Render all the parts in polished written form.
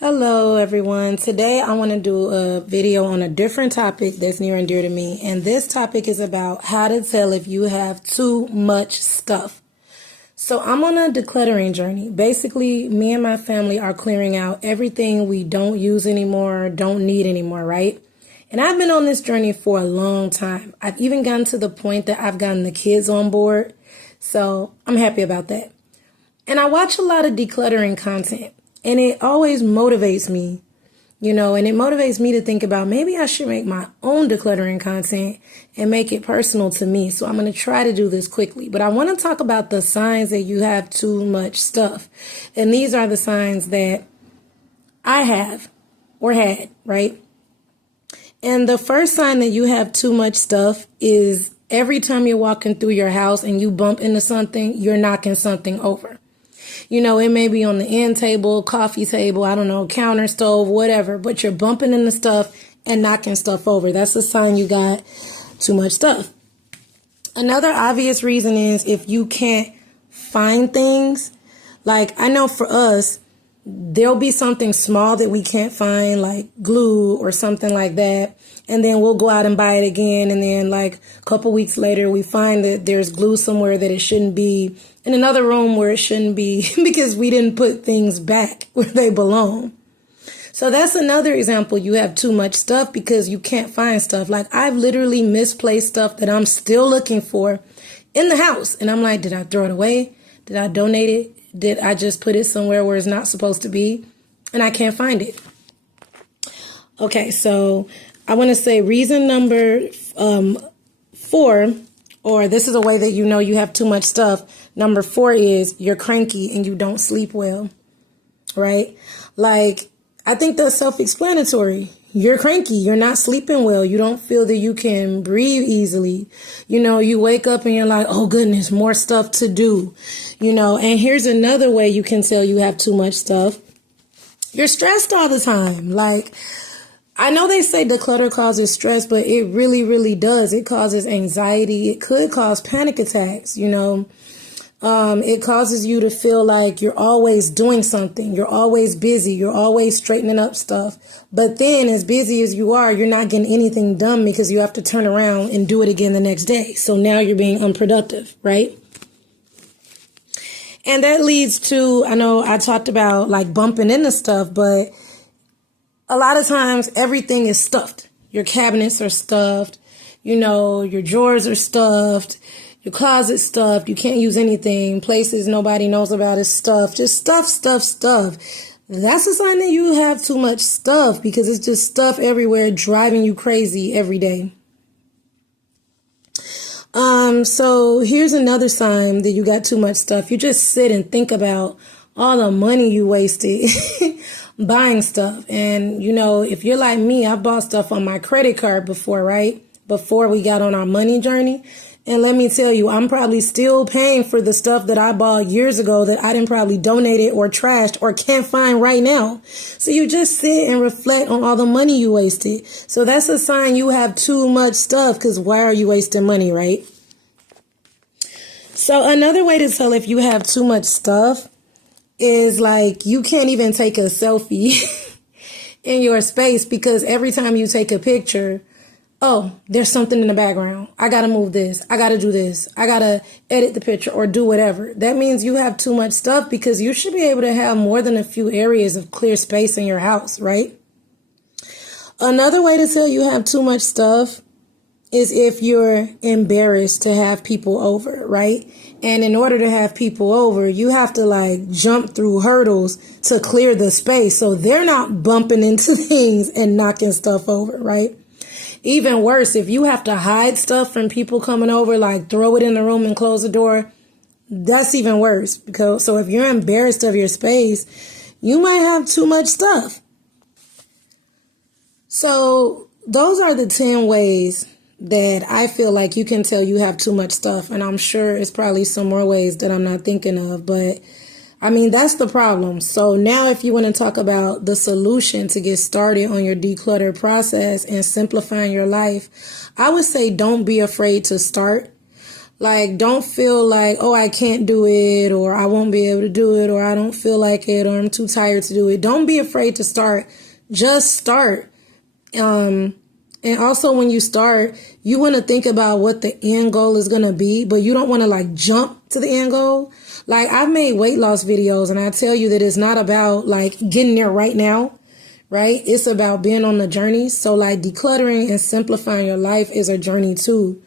Hello everyone. Today I want to do a video on a different topic that's near and dear to me. And this topic is about how to tell if you have too much stuff. So I'm on a decluttering journey. Basically, me and my family are clearing out everything we don't use anymore, don't need anymore, right? And I've been on this journey for a long time. I've even gotten to the point that I've gotten the kids on board. So I'm happy about that. And I watch a lot of decluttering content. And it always motivates me, and it motivates me to think about maybe I should make my own decluttering content and make it personal to me. So I'm going to try to do this quickly. But I want to talk about the signs that you have too much stuff. And these are the signs that I have or had, right? And the first sign that you have too much stuff is every time you're walking through your house and you bump into something, you're knocking something over. It may be on the end table, coffee table, I don't know, counter, stove, whatever, but you're bumping into stuff and knocking stuff over. That's a sign you got too much stuff. Another obvious reason is if you can't find things. Like, I know for us, there'll be something small that we can't find, like glue or something like that. And then we'll go out and buy it again. And then like a couple weeks later, we find that there's glue somewhere that it shouldn't be, in another room where it shouldn't be, because we didn't put things back where they belong. So that's another example. You have too much stuff because you can't find stuff. Like, I've literally misplaced stuff that I'm still looking for in the house. And I'm like, did I throw it away? Did I donate it? Did I just put it somewhere where it's not supposed to be? And I can't find it. Okay, so I want to say reason number 4, or this is a way that you know you have too much stuff. Number 4 is you're cranky and you don't sleep well, right? Like, I think that's self-explanatory. You're cranky. You're not sleeping well. You don't feel that you can breathe easily. You wake up and you're like, oh goodness, more stuff to do. And here's another way you can tell you have too much stuff. You're stressed all the time. Like, I know they say declutter causes stress, but it really, really does. It causes anxiety. It could cause panic attacks, It causes you to feel like you're always doing something. You're always busy. You're always straightening up stuff. But then as busy as you are, you're not getting anything done because you have to turn around and do it again the next day. So now you're being unproductive, right? And that leads to, I know I talked about like bumping into stuff, but a lot of times everything is stuffed. Your cabinets are stuffed. Your drawers are stuffed. Your closet's stuffed. You can't use anything. Places nobody knows about is stuffed. Just stuff. That's a sign that you have too much stuff because it's just stuff everywhere driving you crazy every day. So here's another sign that you got too much stuff. You just sit and think about all the money you wasted buying stuff. And, if you're like me, I bought stuff on my credit card before, right? Before we got on our money journey. And let me tell you, I'm probably still paying for the stuff that I bought years ago that I didn't probably donate it or trashed or can't find right now. So you just sit and reflect on all the money you wasted. So that's a sign you have too much stuff, because why are you wasting money, right? So another way to tell if you have too much stuff is like you can't even take a selfie in your space because every time you take a picture, oh, there's something in the background. I got to move this. I got to do this. I got to edit the picture or do whatever. That means you have too much stuff because you should be able to have more than a few areas of clear space in your house, right? Another way to tell you have too much stuff is if you're embarrassed to have people over, right? And in order to have people over, you have to like jump through hurdles to clear the space so they're not bumping into things and knocking stuff over, right? Even worse, if you have to hide stuff from people coming over, like throw it in the room and close the door, that's even worse. So if you're embarrassed of your space, you might have too much stuff. So those are the 10 ways that I feel like you can tell you have too much stuff. And I'm sure it's probably some more ways that I'm not thinking of, but I mean, that's the problem. So now if you want to talk about the solution to get started on your declutter process and simplifying your life, I would say don't be afraid to start. Like, don't feel like, oh, I can't do it, or I won't be able to do it, or I don't feel like it, or I'm too tired to do it. Don't be afraid to start. Just start. And also when you start, you want to think about what the end goal is going to be, but you don't want to like jump to the end goal. Like, I've made weight loss videos, and I tell you that it's not about like getting there right now, right? It's about being on the journey. So like decluttering and simplifying your life is a journey too.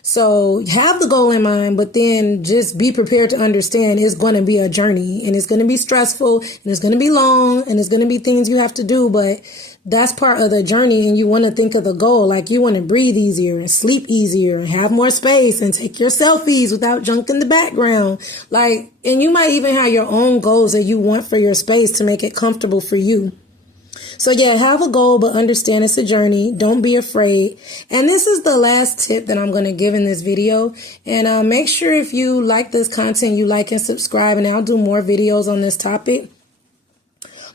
So have the goal in mind, but then just be prepared to understand it's going to be a journey, and it's going to be stressful, and it's going to be long, and it's going to be things you have to do, but that's part of the journey. And you want to think of the goal, like you want to breathe easier and sleep easier and have more space and take your selfies without junk in the background. Like, and you might even have your own goals that you want for your space to make it comfortable for you. So yeah, have a goal, but understand it's a journey. Don't be afraid. And this is the last tip that I'm going to give in this video. And make sure if you like this content, you like and subscribe, and I'll do more videos on this topic.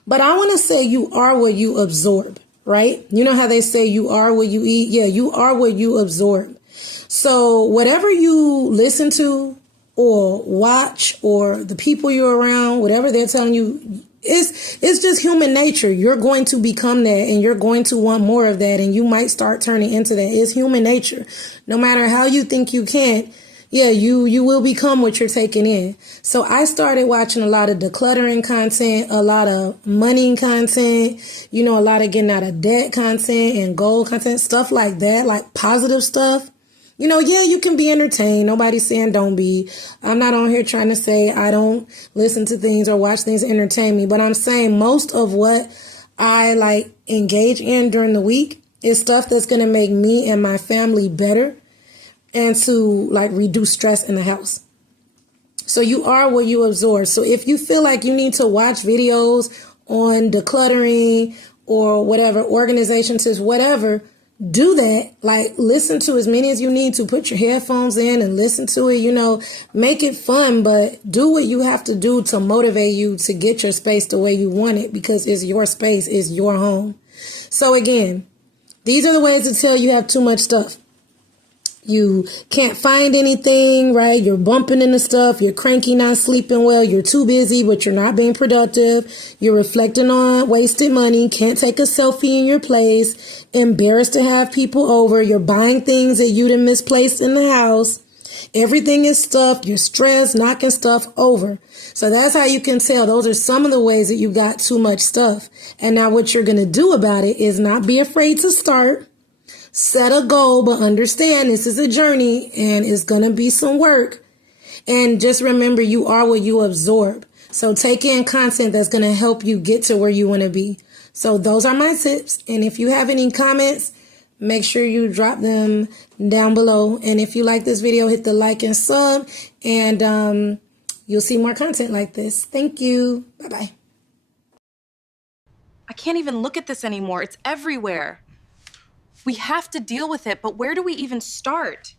But I want to say you are what you absorb, right? You know how they say you are what you eat? Yeah, you are what you absorb. So whatever you listen to or watch, or the people you're around, whatever they're telling you, it's just human nature. You're going to become that, and you're going to want more of that, and you might start turning into that. It's human nature. No matter how you think you can't, yeah, you will become what you're taking in. So I started watching a lot of decluttering content, a lot of money content, a lot of getting out of debt content and goal content, stuff like that, like positive stuff. Yeah, you can be entertained. Nobody's saying don't be. I'm not on here trying to say I don't listen to things or watch things to entertain me, but I'm saying most of what I like engage in during the week is stuff that's going to make me and my family better, and to like reduce stress in the house. So you are what you absorb. So if you feel like you need to watch videos on decluttering or whatever, organization tips, whatever, do that. Like, listen to as many as you need to. Put your headphones in and listen to it, make it fun, but do what you have to do to motivate you to get your space the way you want it, because it's your space, it's your home. So again, these are the ways to tell you have too much stuff. You can't find anything, right? You're bumping into stuff. You're cranky, not sleeping well. You're too busy, but you're not being productive. You're reflecting on wasted money. Can't take a selfie in your place. Embarrassed to have people over. You're buying things that you done misplaced in the house. Everything is stuffed. You're stressed, knocking stuff over. So that's how you can tell. Those are some of the ways that you got too much stuff. And now what you're going to do about it is not be afraid to start. Set a goal, but understand this is a journey and it's going to be some work. And just remember, you are what you absorb. So take in content that's going to help you get to where you want to be. So those are my tips. And if you have any comments, make sure you drop them down below. And if you like this video, hit the like and sub, and you'll see more content like this. Thank you. Bye-bye. I can't even look at this anymore. It's everywhere. We have to deal with it, but where do we even start?